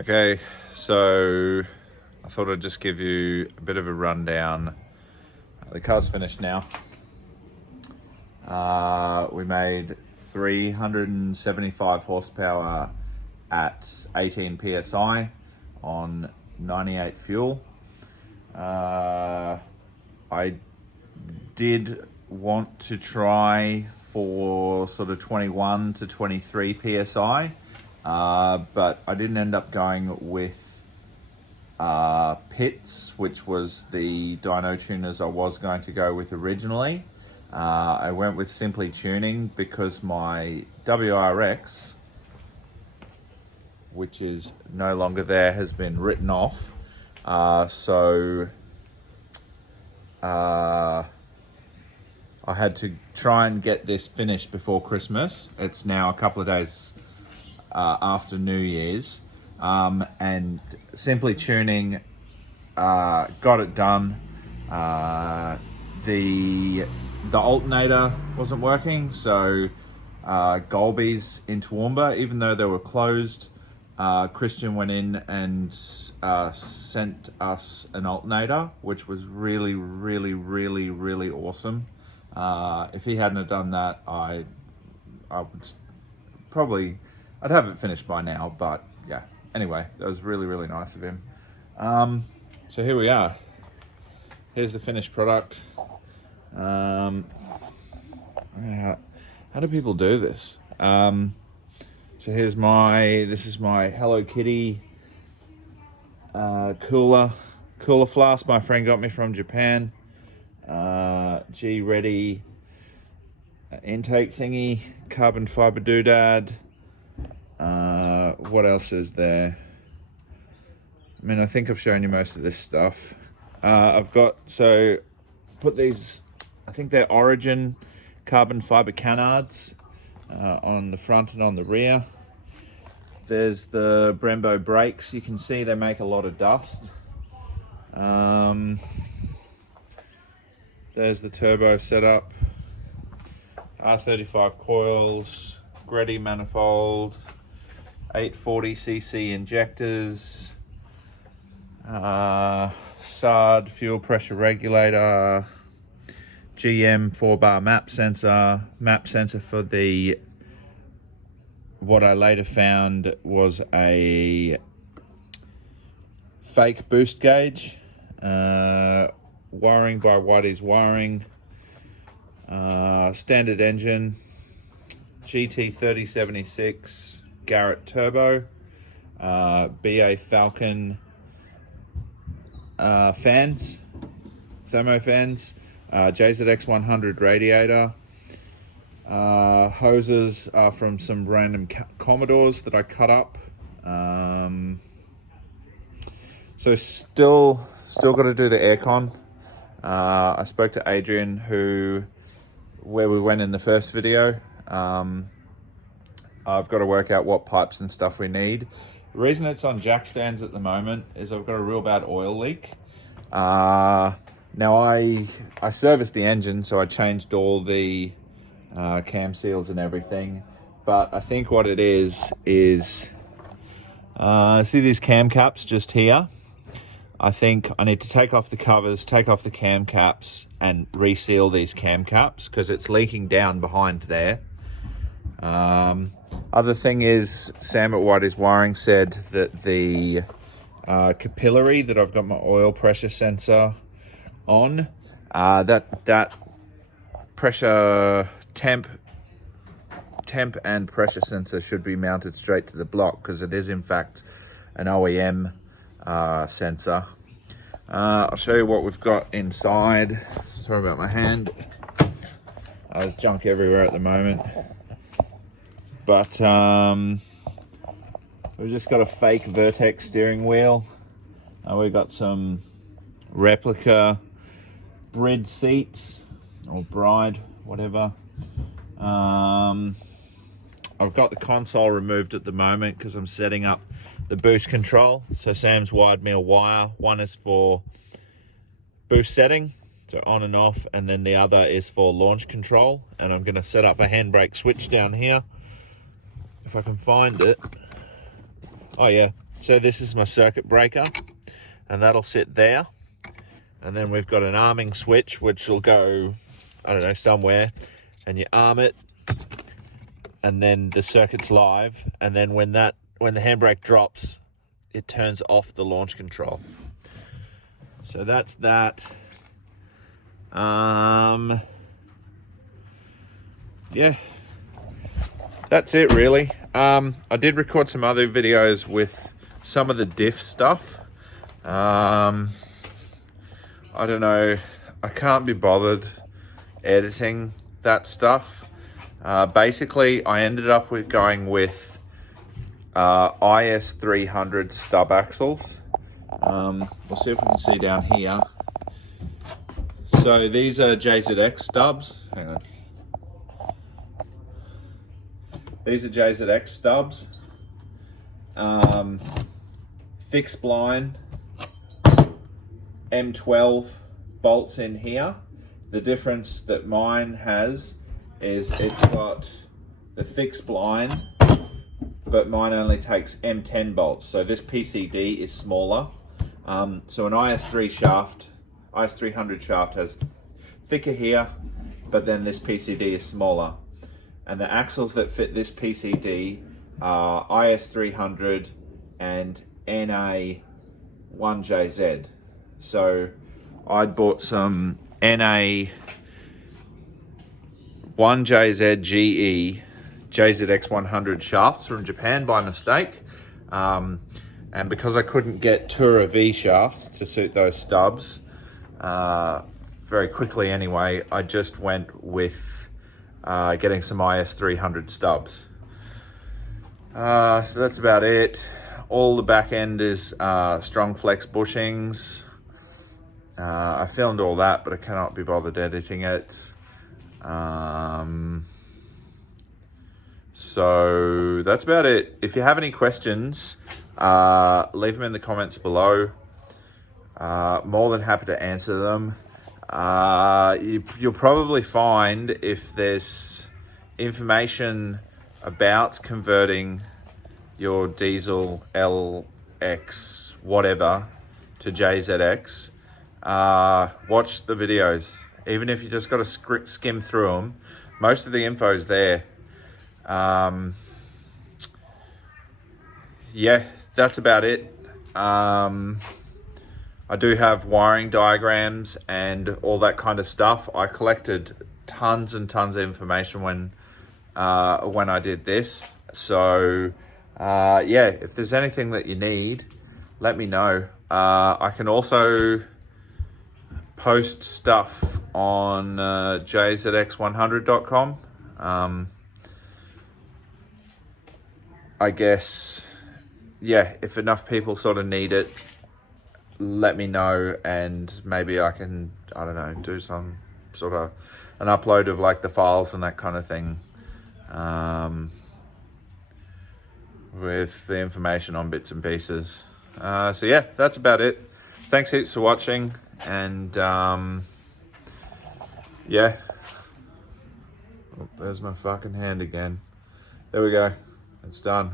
Okay, so I thought I'd just give you a bit of a rundown. The car's finished now. We made 375 horsepower at 18 psi on 98 fuel. I did want to try for sort of 21 to 23 psi, but I didn't end up going with Pits, which was the dyno tuners I was going to go with originally. I went with Simply Tuning because my WRX, which is no longer there, has been written off. So I had to try and get this finished before Christmas. It's now a couple of days after New Year's. And Simply Tuning got it done. The alternator wasn't working, so Golby's in Toowoomba, even though they were closed, Christian went in and sent us an alternator, which was really awesome. If he hadn't have done that, I would probably, I'd have it finished by now, but yeah. Anyway, that was really nice of him. So here we are. Here's the finished product. How do people do this? So here's this is my Hello Kitty cooler flask my friend got me from Japan. G-Ready intake thingy, carbon fiber doodad. What else is there? I mean, I think I've shown you most of this stuff. I've got, so put these, I think they're Origin carbon fiber canards on the front and on the rear. There's the Brembo brakes. You can see they make a lot of dust. There's the turbo setup. R35 coils, Greddy manifold, 840cc injectors, SARD fuel pressure regulator, GM 4-bar map sensor for the, what I later found was a fake boost gauge, wiring by Whitey's Wiring, standard engine, GT 3076 Garrett turbo, BA Falcon fans, thermo fans, JZX 100 radiator. Hoses are from some random Commodores that I cut up. So still got to do the aircon. I spoke to Adrian, where we went in the first video. I've got to work out what pipes and stuff we need. The reason it's on jack stands at the moment is I've got a real bad oil leak. Now I serviced the engine, so I changed all the cam seals and everything. But I think what it is see these cam caps just here? I think I need to take off the covers, take off the cam caps, and reseal these cam caps because it's leaking down behind there. Other thing is, Sam at Whitey's Wiring said that the capillary that I've got my oil pressure sensor on, that pressure temp and pressure sensor should be mounted straight to the block because it is in fact an OEM sensor. I'll show you what we've got inside. Sorry about my hand. There's junk everywhere at the moment. But we've just got a fake Vertex steering wheel. We've got some replica Brid seats, or Bride, whatever. I've got the console removed at the moment because I'm setting up the boost control. So Sam's wired me a wire. One is for boost setting, so on and off, and then the other is for launch control. And I'm going to set up a handbrake switch down here, if I can find it. Oh yeah, So this is my circuit breaker, and that'll sit there. And then we've got an arming switch, which will go, I don't know, somewhere, and you arm it, and then the circuit's live. And then when the handbrake drops, it turns off the launch control. So that's that. Yeah, that's it really. I did record some other videos with some of the diff stuff. I don't know, I can't be bothered editing that stuff. Basically, I ended up going with IS300 stub axles. We'll see if we can see down here. So these are JZX stubs. Hang on. These are JZX stubs. Fixed blind M12 bolts in here. The difference that mine has is it's got the thick spline, but mine only takes M10 bolts. So this PCD is smaller. So an IS300 shaft has thicker here, but then this PCD is smaller. And the axles that fit this PCD are IS300 and NA1JZ. So I'd bought some NA1JZ GE JZX100 shafts from Japan by mistake. And because I couldn't get Tura V shafts to suit those stubs very quickly anyway, I just went with getting some IS300 stubs. So that's about it. All the back end is strong flex bushings. I filmed all that, but I cannot be bothered editing it. So that's about it. If you have any questions, leave them in the comments below. More than happy to answer them. You'll probably find if there's information about converting your diesel LX whatever to JZX, watch the videos. Even if you just got to skim through them, most of the info's there. Yeah, that's about it. I do have wiring diagrams and all that kind of stuff. I collected tons and tons of information when I did this. So yeah, if there's anything that you need, let me know. I can also post stuff on JZX100.com. I guess, yeah, if enough people sort of need it, let me know, and maybe I can, I don't know, do some sort of an upload of like the files and that kind of thing, with the information on bits and pieces. So yeah, that's about it. Thanks heaps for watching, and yeah. Oh, there's my fucking hand again. There we go. It's done.